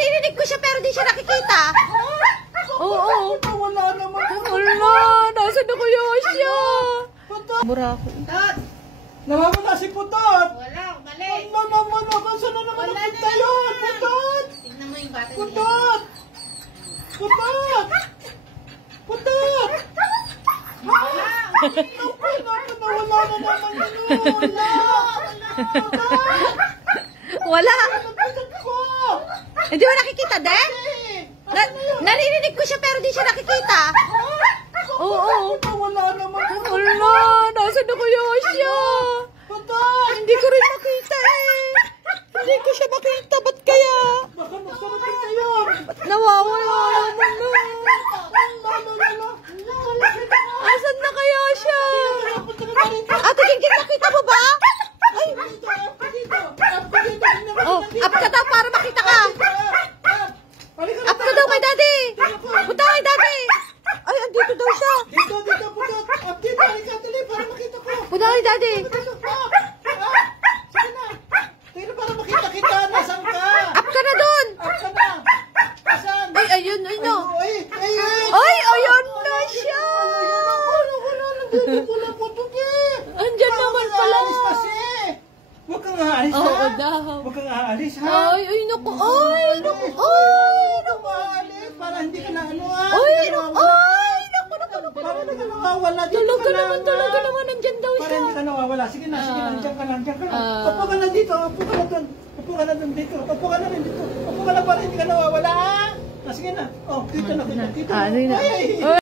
Naririnig ko siya pero di siya nakikita. Oo. Wala naman. Wala. Nasaan na kaya siya? Putot. Mura ako. Putot! Nawawala si Putot. Wala, mali. Ano naman ako? Saan na naman napunta yun? Putot. Tignan mo yung bata niya. Putot. Putot. Putot. Wala. Nawala na naman yun. Wala. Putot ko. Hindi mo nakikita, de? Naririnig ko siya pero di siya nakikita. Oo. Wala naman. Wala. Nasaan na kaya siya? Putot. Hindi ko rin makita eh. Hindi ko siya makita. Ba't kaya? Baka magsabi yun. Nawawala naman na. Asan na kaya siya? Ate Ginggit, nakita mo ba? Ay. Oh, up ka daw para makita ka. Up ka daw kay daddy. Punta kay daddy. Ay, andito daw siya. Dito, Putot. Dito, halika, dali, para makita ko. Punta kay daddy. Sige na. Tingnan para makita kita. Nasaan ka? Up ka na dun. Up ka na. Nasaan? Ay, ayun, ay no. Ay, Ay, ayun na siya. Wala Putot eh. Andyan naman pala. Aalis kasi. Huwag kang aalis ha. Oo daw. Huwag kang aalis ha. Ay, ay, naku. Ay, naku. Ay, naku. Aalis para hindi ka na ano ha. Ay, naku. Ay, naku, naku, naku. Para hindi ka nawawala. Dito ka lang, ha? Talaga naman, nandyan daw Para siya. hindi ka nawawala. Sige na, Diyan ka lang. Ah. Upo ka na dito. Upo ka na doon. Upo ka na doon dito. Upo ka na rin dito. Upo ka na para hindi ka nawawala ha. Sige na. Oh, dito na. Ano yun? Ay.